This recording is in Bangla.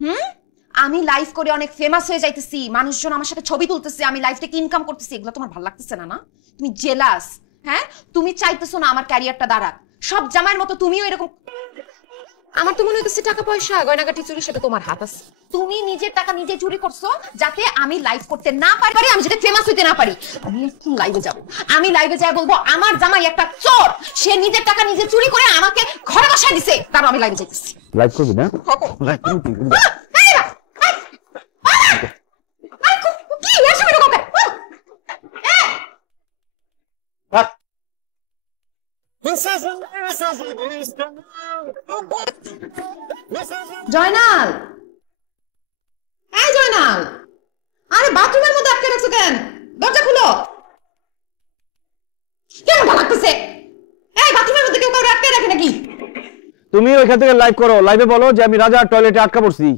হুম, আমি লাইভ করে অনেক ফেমাস হয়ে যাইতেছি, মানুষজন আমার সাথে ছবি তুলতেছে, আমি লাইভ থেকে ইনকাম করতেছি, এগুলো তোমার ভালো লাগতেছে না? না তুমি জেলাস? হ্যাঁ, তুমি চাইতেছো না আমার ক্যারিয়ারটা দাঁড়াক। সব জামাইয়ের মতো তুমিও এরকম। আমার তো মনে হচ্ছে টাকা পয়সা গয়নাগাটি চুরি সেটা তোমার হাত আছে। তুমি নিজের টাকা নিজে চুরি করছো যাতে আমি লাইভ করতে না পারি, আমি যাতে ফেমাস হইতে না পারি। আমি একটু লাইভে যাব, আমি লাইভে যাই বলবো আমার জামাই একটা চোর, সে নিজের টাকা নিজে চুরি করে আমাকে ঘরে বসায় দিছে, তারপর আমি লাইভে যাইতেছি। লাইভ করবি না? লাইভ করবি? জয়নাল, এই জয়নাল, আরে বাথরুমের মধ্যে আটকে রাখছো কেন? দরজা খুলো। কেমন ভালো লাগতেছে? এই বাথরুমের মধ্যে কেউ কাউকে আটকে রাখে নাকি? তুমি ওইখান থেকে লাইভ করো, লাইভে বলো যে আমি রাজার টয়লেটে আটকা পড়ছি।